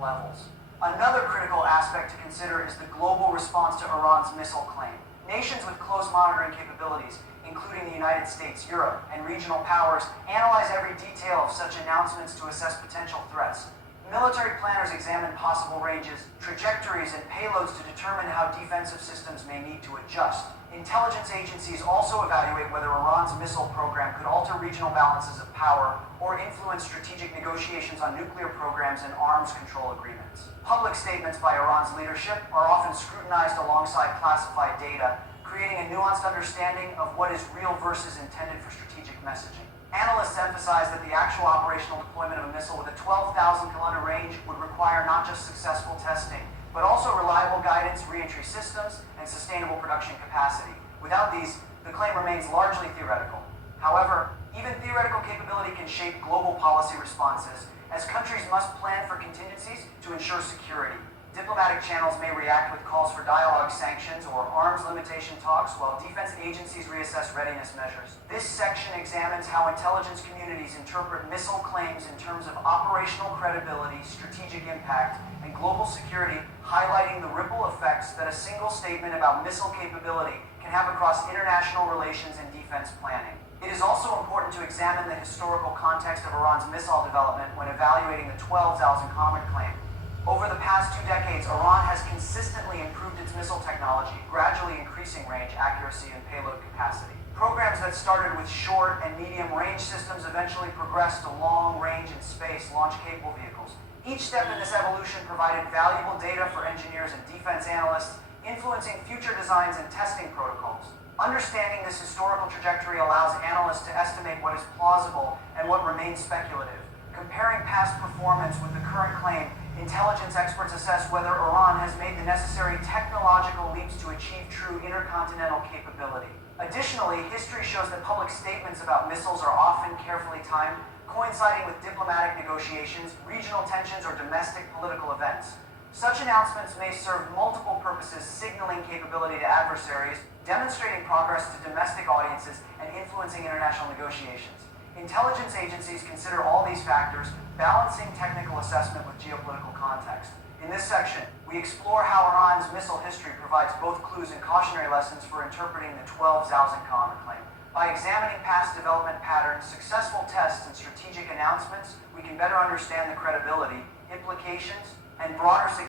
levels. Another critical aspect to consider is the global response to Iran's missile claim. Nations with close monitoring capabilities, including the United States, Europe, and regional powers, analyze every detail of such announcements to assess potential threats. Military planners examine possible ranges, trajectories, and payloads to determine how defensive systems may need to adjust. Intelligence agencies also evaluate whether Iran's missile program could alter regional balances of power or influence strategic negotiations on nuclear programs and arms control agreements. Public statements by Iran's leadership are often scrutinized alongside classified data, creating a nuanced understanding of what is real versus intended for strategic messaging. Analysts emphasize that the actual operational deployment of a missile with a 12,000-kilometer range would require not just successful testing, but also reliable guidance, re-entry systems, and sustainable production capacity. Without these, the claim remains largely theoretical. However, even theoretical capability can shape global policy responses, as countries must plan for contingencies to ensure security. Diplomatic channels may react with calls for dialogue, sanctions, or arms limitation talks, while defense agencies reassess readiness measures. This section examines how intelligence communities interpret missile claims in terms of operational credibility, strategic impact, and global security, highlighting the ripple effects that a single statement about missile capability can have across international relations and defense planning. It is also important to examine the historical context of Iran's missile development when evaluating the 12,000 kilometer claim. Over the past 2 decades, Iran has consistently improved its missile technology, gradually increasing range, accuracy, and payload capacity. Programs that started with short and medium-range systems eventually progressed to long-range and space launch-capable vehicles. Each step in this evolution provided valuable data for engineers and defense analysts, influencing future designs and testing protocols. Understanding this historical trajectory allows analysts to estimate what is plausible and what remains speculative. Comparing past performance with the current claim, intelligence experts assess whether Iran has made the necessary technological leaps to achieve true intercontinental capability. Additionally, history shows that public statements about missiles are often carefully timed, coinciding with diplomatic negotiations, regional tensions, or domestic political events. Such announcements may serve multiple purposes, signaling capability to adversaries, demonstrating progress to domestic audiences, and influencing international negotiations. Intelligence agencies consider all these factors, balancing technical assessment with geopolitical context. In this section, we explore how Iran's missile history provides both clues and cautionary lessons for interpreting the 12,000 kilometer claim. By examining past development patterns, successful tests, and strategic announcements, we can better understand the credibility, implications, and broader significance